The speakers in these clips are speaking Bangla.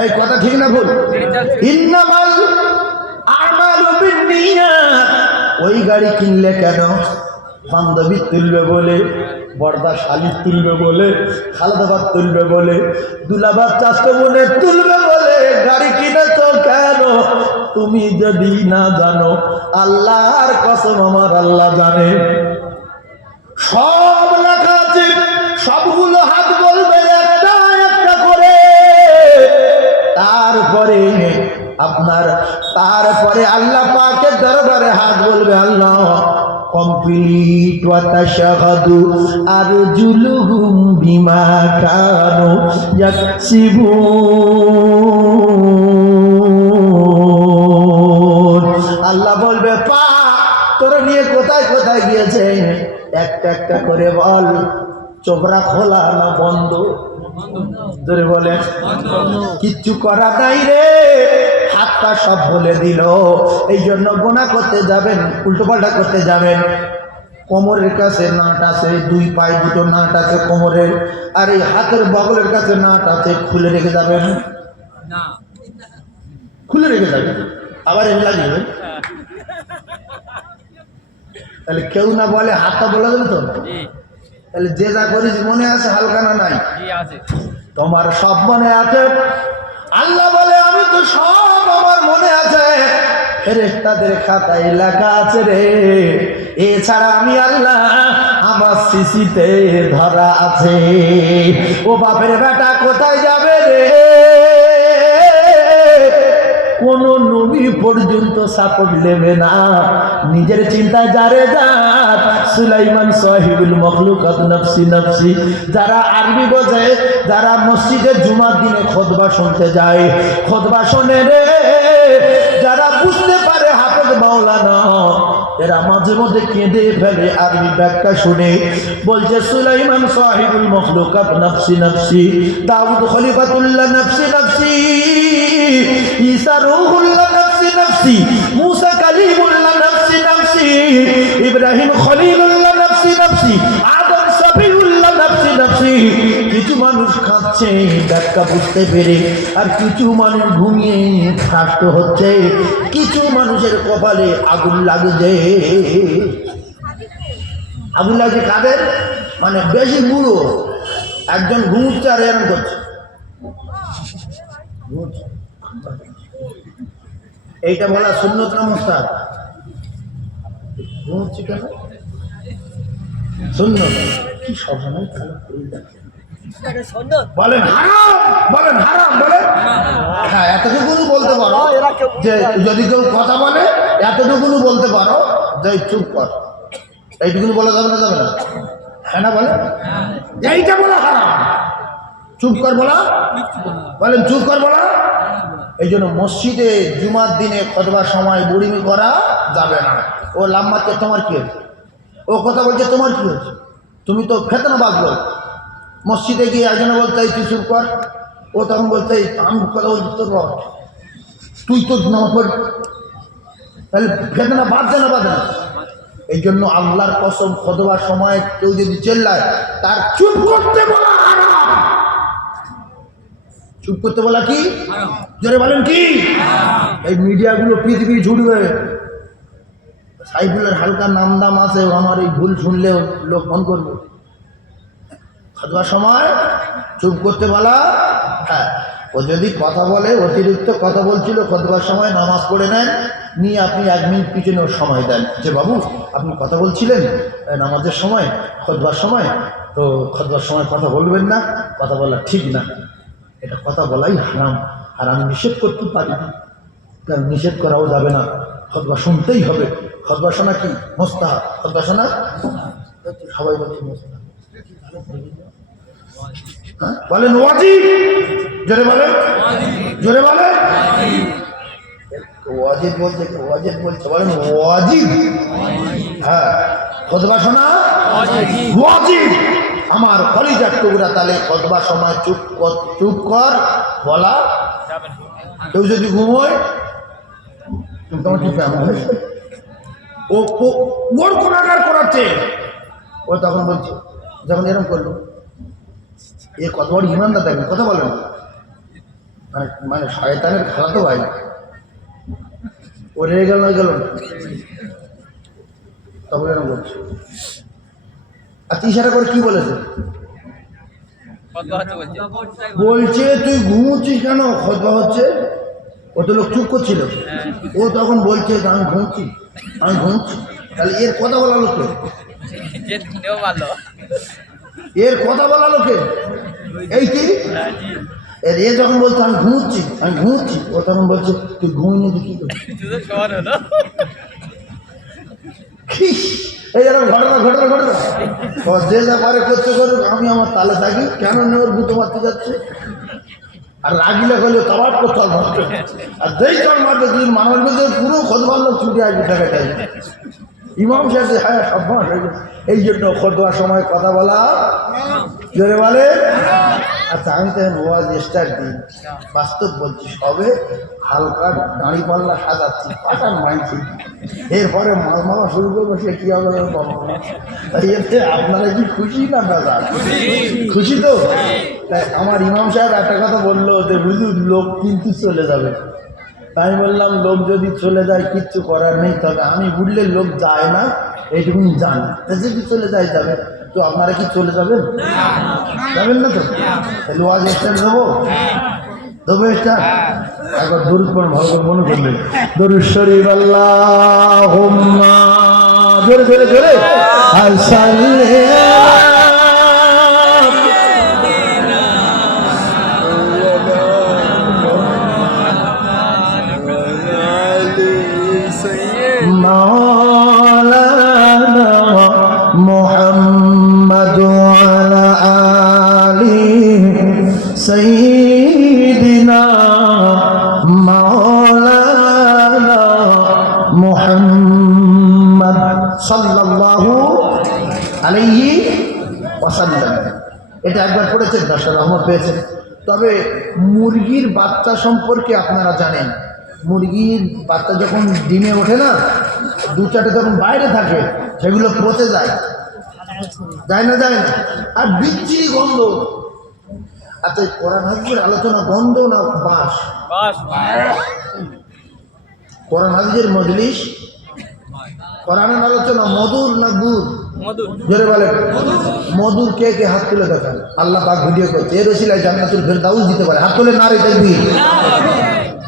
এই কথা ঠিক না ভুল? ইন্নামাল আমালু বিন্নিয়াত। ওই গাড়ি কিনলে কেন? বান্ধবী তুলবে বলে, বর্দা শালি তুলবে বলে, খালাদাবাদ তুলবে বলে, দুলাবাদ চাষতে বলে তুলবে বলে গাড়ি কিনেছ কেন? তুমি যদি না জানো, আল্লাহর কসম আমার আল্লাহ জানে। সব লেখা আছে, সবগুলো হাত বলবে একটা একটা করে। তারপরে আল্লাহ পাকের দরবারে হাত বলবে, আল্লাহ কমপ্লিট ওয়া তাশহাদু আরজুলুহুম বিমা কানু ইয়াকসিবুন। আল্লাহ বলবে, পা তোরা নিয়ে কোথায় কোথায় গিয়েছে একটা একটা করে বল। চোখরা খোলা না বন্ধ? ধরে বলে কিচ্ছু করা নাই রে, হাতটা সব বলে দিল। এই জন্য গোনা করতে যাবেন, উল্টো পাল্টা করতে যাবেন, কোমরের কাছে নাট আছে, দুই পায়ে দুটো নাট আছে কোমরের, আর এই হাতের বগলের কাছে নাট আছে, খুলে রেখে যাবেন, খুলে রেখে যাবেন, আবার এমনি লাগবে। তাহলে কেউ না বলে হাতটা বলে দেবে তো? তাহলে যে যা করিস মনে আছে হালকা না নাই? তোমার সব মনে আছে। আল্লাহ বলে, আমি তো সব আমার মনে আছে, ফেরেশতাদের খাতায় লেখা আছে রে। এছাড়া আমি আল্লাহ আমার সিসিতে ধরা আছে। ও বাপের বেটা কোথায় যাবে রে? কোন নবী পর্যন্ত সাপোর্ট নেবে না, নিজের চিন্তায় যারে যাত। সুলাইমান সাহিবুল মখলুকাত নফসি নফসি। যারা আরবি বোঝে, যারা মসজিদে জুমার দিনে খুতবা শুনতে যায়, খুতবা শোনে রে, যারা বুঝতে পারে হাফেজ মাওলানা, এরা মাঝে মধ্যে কেঁদে ফেলে আরবি ব্যাখ্যা শুনে। বলছে সুলাইমান সাহিবুল মখলুকাত নফসি নফসি, দাউদ খলিফাতুল্লাহ নফসি নফসি, ঈসা রূহুল্লাহ নফসি নফসি, মুসা কালিমুল্লাহ নফসি নফসি, ইব্রাহিম খলিলুল্লাহ নফসি নফসি, আদম সফিউল্লাহ নফসি নফসি। কিছু মানুষ খাচ্ছে ব্যাখ্যা বুঝতে পেরে, আর কিছু মানুষ ঘুমিয়ে খাষ্ট হচ্ছে, কিছু মানুষের কপালে আগুন লাগছে। আগুন লাগছে কাদের? মানে বেশি বুড়ো একজন ঘুমুচ্ছে আর এরম করছে। এইটা বলা সুন্নত না মুস্তাহাব? ঘুমুচ্ছে কেন? সুন্নত। কি সবসময় খারাপ করে যাচ্ছে। বলেন হারাম, বলেন হারাম, বলেন। হ্যাঁ, এতটুকু বলতে পারো যে যদি কেউ কথা বলে, এতটুকু বলতে পারো যে চুপ কর। এইটুকু বলা যাবে না? যাবে না? হ্যাঁ না বলে? এইটা বলা হারাম। চুপ কর বলা, বলেন চুপ কর বলা। এই জন্য মসজিদে জুমার দিনে খুতবার সময় বুড়িমি করা যাবে না। ও লাম্মাতে তোমার কি হয়েছে? ও কথা বলছে তোমার কি হয়েছে? তুমি তো ফেতনা বাজলো। মসজিদে গিয়ে একজনে বলতে তুই চুপ কর, ও তখন বলতে আমি কথা বলছি তোর বল, তুই তো নামাজ পড়। তাহলে ফেতনা বাজছে না বাজে না? এই জন্য আল্লাহর কসম, খুতবার সময় কেউ যদি চেল্লায়, তার চুপ করতে বলা হারাম। চুপ করতে বলা কি? জোরে বলেন কি? এই মিডিয়াগুলো পৃথিবী জুড়বে। সাইফুলের হালকা নাম দাম আছে, আমার এই ভুল শুনলে লোক ফোন করবে। খুতবার সময় চুপ করতে বলা। হ্যাঁ, ও যদি কথা বলে, অতিরিক্ত কথা বলছিল, খুতবার সময় নামাজ পড়ে নেন, নিয়ে আপনি 1 মিনিট পিছনে ওর সময় দেন যে বাবু আপনি কথা বলছিলেন নামাজের সময়, খুতবার সময়, তো খুতবার সময় কথা বলবেন না, কথা বলা ঠিক না, এটা কথা বলাই হারাম। আর আমি নিষেধ করতে পারি না, কারণ নিষেধ করাও যাবে না, খুতবা শুনতেই হবে। খুতবা শোনা কি মুস্তাহাব? খুতবা শোনা সবাই বলছে মুস্তাহাব। বলেন ওয়াজিব। জোরে বলেন, জোরে বলেন। ওয়াজিব বলতে ওয়াজিব বলছে, বলেন ওয়াজিব। হ্যাঁ, খুতবা শোনা ওয়াজিব। আমার কলিজার টুকরা, তাহলে খুতবার সময় চুপ কর বলা। কেউ যদি ঘুমোয়, তোমার ঠিক ও ওর কোনাগার করাচ্ছে, ও তখন বলছে, যখন এরকম করলো, এ কত বড় ইমানদার দেখেন, কথা বলেন, মানে মানে শয়তানের খালাতো ভাই। ও রেগে গেল গেল তবে কেন বলছে? আর ইশারা করে কি বলেছে? বলছে তুই ঘুমোচ্ছিস কেন? খতবা হচ্ছে। ও তো লোক চুপ করছিল, ও তখন বলছে আমি ঘুমছি, আমি ঘুমছি। তাহলে এর কথা বলা লোকে, এর কথা বলা লোকে এই কি? এর এ যখন বলছে আমি ঘুমোচ্ছি, আমি ঘুমোচ্ছি, ও তখন বলছে তুই ঘুমিয়ে কি করছিস? এই এরকম ঘটনা ঘটনা ঘটনা যে যা পারে করতে করুক, আমি আমার তালে থাকি। কেন নেওয়ার গুঁতো মারতে যাচ্ছে? আর রাগিলে হলেও কাবার করতে হবে। আর যেই চল মারবে তুই মানুষ মধ্যে পুরো খোঁজবার লোক ছুটে আসবে টাকাটাই। ইমাম সাহেব হ্যাঁ সব এই জন্য খোঁজবার সময় কথা বলা জোরে বলে। আচ্ছা আমি তো ওয়াজ স্টার্ট দিই, বাস্তব বলছি, সবে হালকা দাঁড়ি পাল্লা সাজাচ্ছি, পাঠান মাইছি, এরপরে মাল মারা শুরু করবো, সে কী হবে বলবো না। তাই এতে আপনারা কি খুশি না দাদা? খুশি তো? তাই আমার ইমাম সাহেব একটা কথা বললো যে হুজুর লোক কিন্তু চলে যাবে। তাই বললাম লোক যদি চলে যায় কিচ্ছু করার নেই, তবে আমি বুঝলে লোক যায় না এইটুকুনি জানি, যদি চলে যায় যাবে। তো আপনারা কি চলে যাবেন? যাবেন না তো? তাহলে ওয়াজ স্টার্ট দেবো, দেবো স্টার্ট। একবার দরুদ পড়ুন, ভালো করে মনে করলেন দরুদ শরীফ আল্লাহুম্মা জোরে জোরে জোরে সাল্লি মাওলানা মুহাম্মদ ওয়া আলি সাইয়্যিদিনা মাওলানা মুহাম্মদ সাল্লাল্লাহু আলাইহি ওয়াসাল্লাম। এটা একবার পড়েছেন, 10 রহমত পেয়েছেন। তবে মুরগির বাচ্চা সম্পর্কে আপনারা জানেন, মুরগির বাচ্চা যখন ডিমে ওঠে না, 2-4টে যখন বাইরে থাকে, সেগুলো পচে যায়, যায় না যায় না, আর বিচ্ছিরি গন্ধ। আচ্ছা কোরআন হাদিসের আলোচনা গন্ধ না বাস? কোরআন হাদিসের মজলিস, কোরআনের আলোচনা মধুর না গুড়? জোরে বলেন মধুর। কে কে হাত তুলে দেখান, আল্লাহ পাক ভিডিও করছে, এর ওসিলায় জান্নাতুল ফেরদাউস দিতে পারে। হাত তুলে নারী তাকবীর।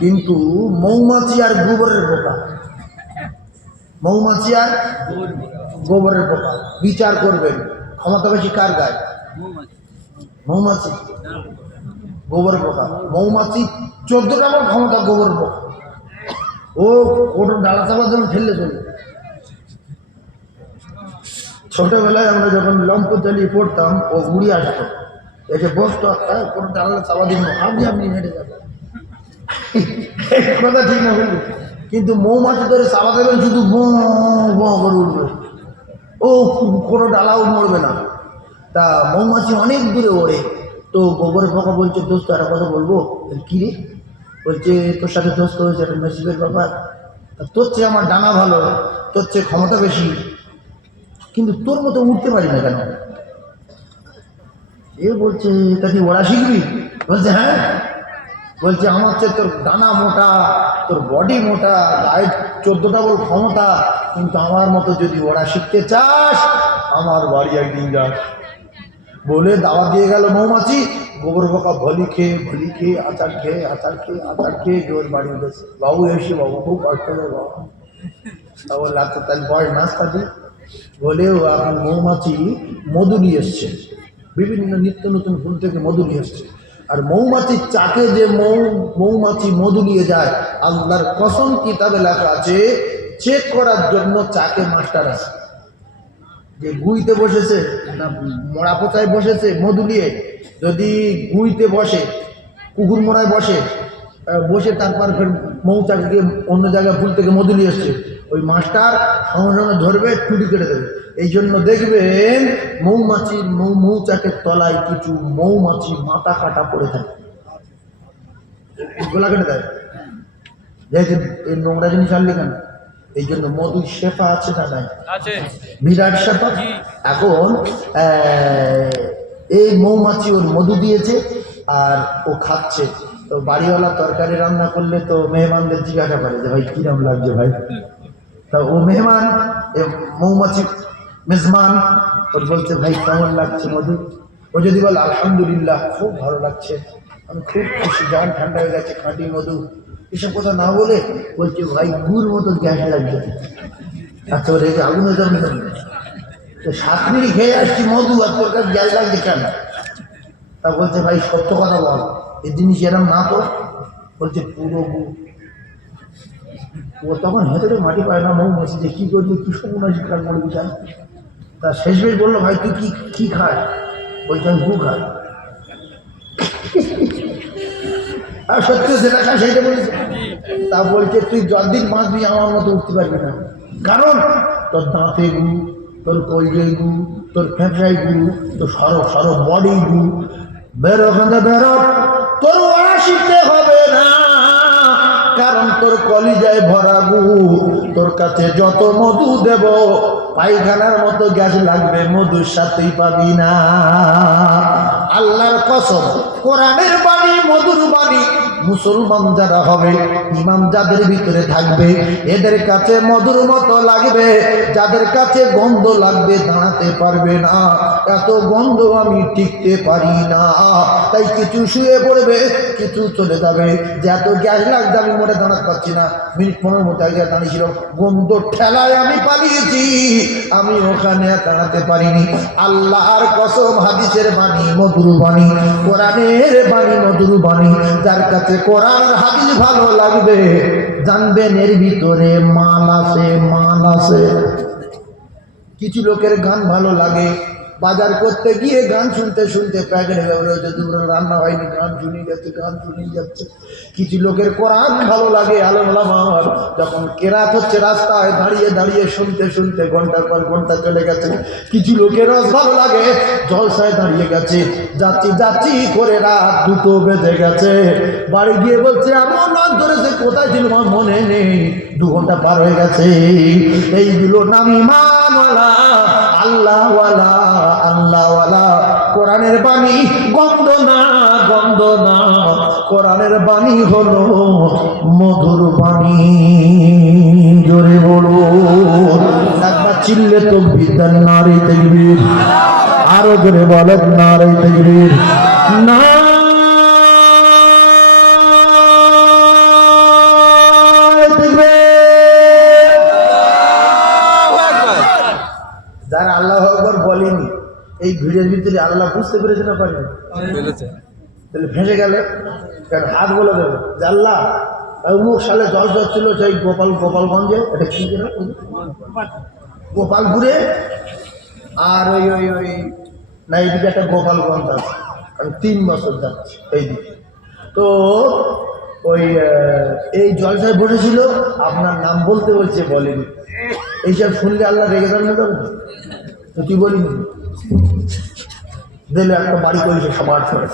কিন্তু মৌমাছি আর গোবরের পোকা, মৌমাছি আর গোবরের পোকা, বিচার করবেন ক্ষমতা বেশি কার গায়ে? মৌমাছি, গোবরের পোকা। মৌমাছি 14টা আমার ক্ষমতা, গোবরের পোকা ও ওটা ডালা চাপার জন্য ঠেললে চলবে। ছোটবেলায় আমরা যখন লম্প চালিয়ে পড়তাম, ও উড়ি আসতো, এসে বসতো, কোনো ডালা চাপা দিন আপনি আপনি হেঁটে যাবেন, কথা ঠিক না বলবো। কিন্তু মৌমাছি ধরে চাপা দেবেন, শুধু করে উঠবে, ও কোনো ডালাও নড়বে না। তা মৌমাছি অনেক দূরে ওড়ে। তো গোবরের পোকা বলছে দোস্ত একটা কথা বলবো। কী রে? বলছে তোর সাথে দোস্ত হয়েছে একটা নসিবের ব্যাপার। তোর চেয়ে আমার ডানা ভালো, তোর চেয়ে ক্ষমতা বেশি, কিন্তু তোর মতো উঠতে পারি না কেন? এ বলছে তা কি ওরা শিখবি? বলছে হ্যাঁ। বলছে আমার চেয়ে তোর ডানা মোটা, তোর বডি মোটা, গায়ে 14টা বল ক্ষমতা, কিন্তু আমার মতো যদি ওরা শিখতে চাস আমার বাড়ি একদিন যাস। বলে দাওয়া দিয়ে গেল মৌমাছি। গোবর পোকা ভলি খেয়ে আচার খেয়ে জোর বাড়ি উঠেছে। বাবু এসে বাবু খুব কষ্ট হবে বাবু, তা বললে আচ্ছা তাহলে বয় নাস্তা দিই। বলেও এখন মৌমাছি মধু নিয়ে এসছে, বিভিন্ন নিত্য নতুন ফুল থেকে মধু নিয়ে এসছে। আর মৌমাছির চাকে যে মৌমাছি মধু নিয়ে যায়, আল্লাহর কসম কিতাবে লেখা আছে চেক করার জন্য চাকে মাস্টার আছে, যে গুইতে বসেছে না মরা পোকায় বসেছে মধু নিয়ে। যদি গুইতে বসে, কুকুর মোড়ায় বসে তারপর ফের মৌচাকে অন্য জায়গায় ফুল থেকে মধু নিয়ে এসছে, ওই মাস্টার সঙ্গে সঙ্গে ধরবে, ছুটি কেটে দেবে। এই জন্য দেখবেন মৌচাকের তলায় কিছু মৌমাছি মাথা কাটা পড়ে থাকে, গোলা কেটে দেয়। দেখেন এই নোংরা জিনিস আনলে কেন? এই জন্য মধুর শেফা আছে না নাই? বিরাট শেফা। এখন এই মৌমাছি ওর মধু দিয়েছে আর ও খাচ্ছে। তো বাড়িওয়ালা তরকারি রান্না করলে তো মেহমানদের জিজ্ঞাসা করে যে ভাই কিরম লাগছে ভাই। তা ও মেহমান মৌমাছি মেজমান ওর বলছে ভাই কেমন লাগছে মধু। ও যদি বলে আলহামদুলিল্লাহ খুব ভালো লাগছে, আমি খুব খুশি, জান ঠান্ডা হয়ে গেছে, খাঁটি মধু, এসব কথা না বলে বলছে ভাই গুড় মতো গ্যাস লাগছে। আচ্ছা ওর এই আগুন হয়ে যাবে, তো 7 মিনিট খেয়ে আসছি মধু আর তোর কাছে গ্যাস লাগছে কেন? তা বলছে ভাই সত্য কথা বল, এই জিনিস এরম না তো। বলছে পুরো গুড়। ও তখন ভেতরে মাটি পায় না, মৌমাছি যে কী করবি, কী সর্বনাশী কাজ করবি চাই। তা শেষমেশ বললো ভাই তুই কি খায়? বলছে আমি গু খাই। আর সত্যি যেটা খায় সেইটা বলেছে। তা বলছে তুই যতদিন বাঁচবি আমার মতো উঠতে পারবি না, কারণ তোর দাঁতে গু, তোর কলজে গু, তোর ফ্যাঁপসায় গু, তোর সরো বডি গু। বেরো ওখান থেকে বেরো, তোর ওরা শিখতে হবে না, কারণ তোর কলিজায় ভরা গু। তোর কাছে যত মধু দেব পায়খানার মতো গ্যাস লাগবে, মধুর সাথেই পাবি না। আল্লাহর কসম, কোরআনের বাণী মধুর বাণী। মুসলমান যারা হবে, ইমাম যাদের ভিতরে থাকবে, এদের কাছে মধুর মতো লাগবে, যাদের কাছে গন্ধ লাগবে দাঁড়াতে পারবে না। এত গন্ধ আমি টিকতে পারি না। তাই কিছু শুয়ে পড়বে, কিছু চলে যাবে। যে এত গ্যাস লাগছে আমি মোটে দাঁড়াতে পারছি না, মিনিট 15 মতো আগে দাঁড়িয়েছিল, গন্ধ ঠেলায় আমি পালিয়েছি, আমি ওখানে দাঁড়াতে পারিনি। আল্লাহর কসম, হাদিসের বাণী মধুর বাণী, কোরআনের বাণী মধুর বাণী। যার কাছে কোরআন হাদিস ভালো লাগবে, জানবেন এর ভিতরে মাল আছে। কিছু লোকের গান ভালো লাগে, বাজার করতে গিয়ে গান শুনতে শুনতে প্যাকেটে ব্যবহৃত দুপুরে রান্না হয়নি, গান শুনিয়ে যাচ্ছে। কিছু লোকের কোরআন ভালো লাগে, আলেম ওলামার যখন কেরাত হচ্ছে রাস্তায় দাঁড়িয়ে দাঁড়িয়ে শুনতে শুনতে ঘন্টার পর ঘন্টা চলে গেছে। কিছু লোকের রস ভালো লাগে, জলসায় দাঁড়িয়ে গেছে, যাচ্ছি করে রাত 2টো বেজে গেছে। বাড়ি গিয়ে বলছে আমার নাম ধরেছে, কোথায় ছিল আমার মনে নেই, 2 ঘন্টা পার হয়ে গেছে। এইগুলো নাম ইমানওয়ালা, আল্লাহওয়ালা, কোরআনের বাণী গন্ধ না, কোরআনের বাণী হলো মধুর বাণী। জোরে বলো, একবার চিল্লে তো বিদ্যার নারী তাকবীর, আরো জোরে বলেন নারী তাকবীর। না যারা আল্লাহু আকবার বলেনি, এই ভিড়ের ভিতরে আল্লাহ বুঝতে পেরেছে না পারেনি? তাহলে ভেসে গেলে কেন হাত বলে দেবে যে আল্লাহ অমুক সালে জল যাচ্ছিল সেই গোপালগঞ্জে, এটা কি যেন গোপালপুরে, আর ওই না এইদিকে একটা গোপালগঞ্জ আছে, আমি 3 বছর যাচ্ছি এইদিকে। তো ওই এই জলসায় বসেছিল, আপনার নাম বলতে বলছে বলেনি। এইসব শুনলে আল্লাহ রেগে যাবে না? তো কি বলিনি দিলে একটা বাড়ি করেছে সবার করে।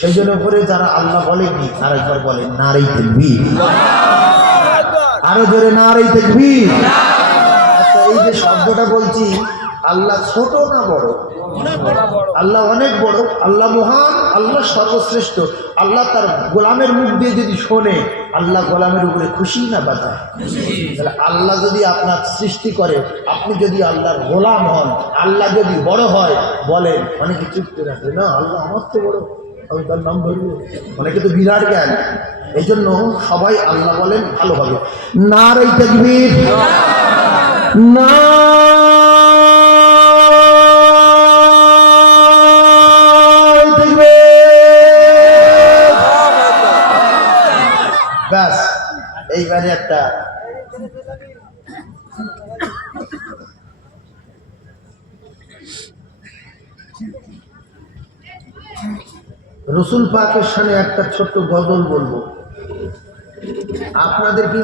সেই জন্য করে যারা আল্লাহ বলেনি আর একবার বলে নারী তাকবীর, আরো জোরে নারী তাকবীর। আচ্ছা এই যে শব্দটা বলছি, আল্লাহ ছোট না বড়? আল্লাহ অনেক বড়, আল্লাহ মহান, আল্লাহ সর্বশ্রেষ্ঠ। আল্লাহ তার গোলামের মুখ দিয়ে যদি শোনে, আল্লাহ গোলামের উপরে খুশি না বাজায়? তাহলে আল্লাহ যদি আপনার সৃষ্টি করে, আপনি যদি আল্লাহর গোলাম হন, আল্লাহ যদি বড় হয়, বলেন অনেকে চুপতে রাখে না আল্লাহ আমার তো বড়, আমি তার নাম ধরবো, অনেকে তো বিরাট জ্ঞান। এই জন্য সবাই আল্লাহ বলেন ভালোভাবে, নারী তাকবীর, না ব্যাস। এইবারে একটা রসুল পাকের সামনে একটা ছোট্ট গজল বলবো আপনাদের কি